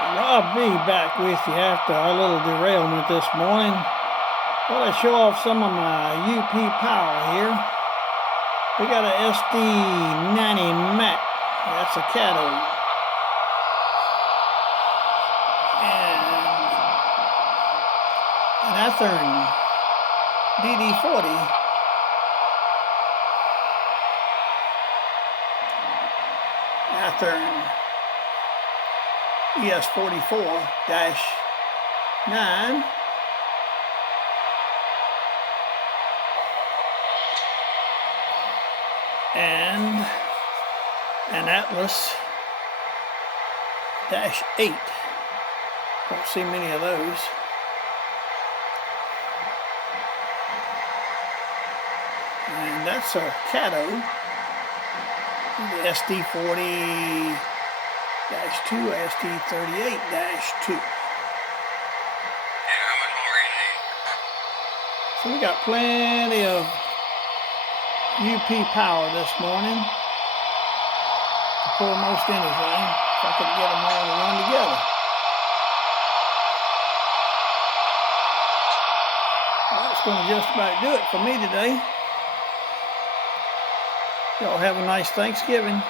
Rob B back with you after our little derailment this morning. Thought I'd show off some of my UP power here. We got a SD90 Mac. That's a cathode. And an Athearn DD40. Athearn ES44-9. And an Atlas -8. Don't see many of those. And that's a cathode. The SD40-2, SD38-2. So we got plenty of UP power this morning to pull most anything, if I could get them all to run together. Well, that's going to just about do it for me today. Y'all have a nice Thanksgiving.